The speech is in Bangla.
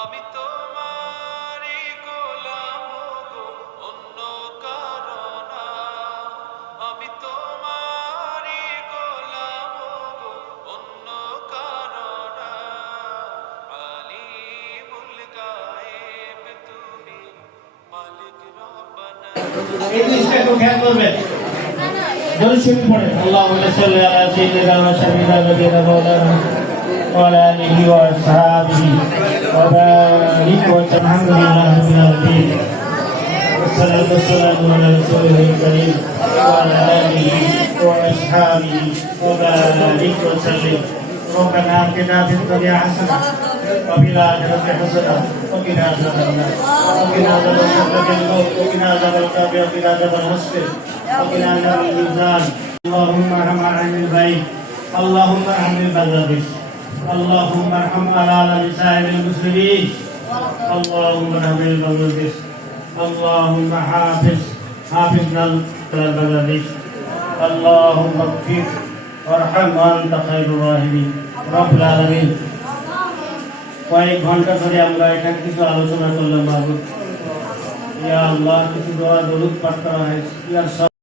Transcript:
আমি তোমারই গোলাম গো, অন্য কারো না। আমি তোমারই গোলাম গো, অন্য কারো না। আলিমুল গায়েব তুমি, মালিক রব্বানা। এই জিনিসটা একটু খেয়াল করবেন। দরুদ শরীফ পড়েন। আল্লাহুম্মা সাল্লি আলা সাইয়্যিদিনা ওয়া হাবিবিনা মাওলানা ওয়া আলা আলিহি ওয়া আসহাবিহি ওয়া বারিক ওয়া আলহামদুলিল্লাহি রাব্বিল আলামিন। والصلاة والسلام على رسوله الكريم وعلى آله وأصحابه وبارك وسلم. ربنا آتنا في الدنيا حسنة وفي الآخرة حسنة وقنا عذاب النار وقنا عذاب الموت وقنا عذاب القبر وقنا عذاب الحسن وقنا عذاب الميزان. اللهم ارحم عن البيت، اللهم ارحم بنغلاديش، اللهم ارحم على سائر المسلمين، اللهم ارحم بنغلاديش، اللهم حافظنا بنغلاديش، اللهم اغفر وارحم وانت خير الراحمين رب العالمين. কয়েক ঘন্টা ধরে আমরা এখানে কিছু আলোচনা করলাম বাবু। ইয়া আল্লাহ, কিছু দোয়া দরুদ পাঠ করা হয়েছে।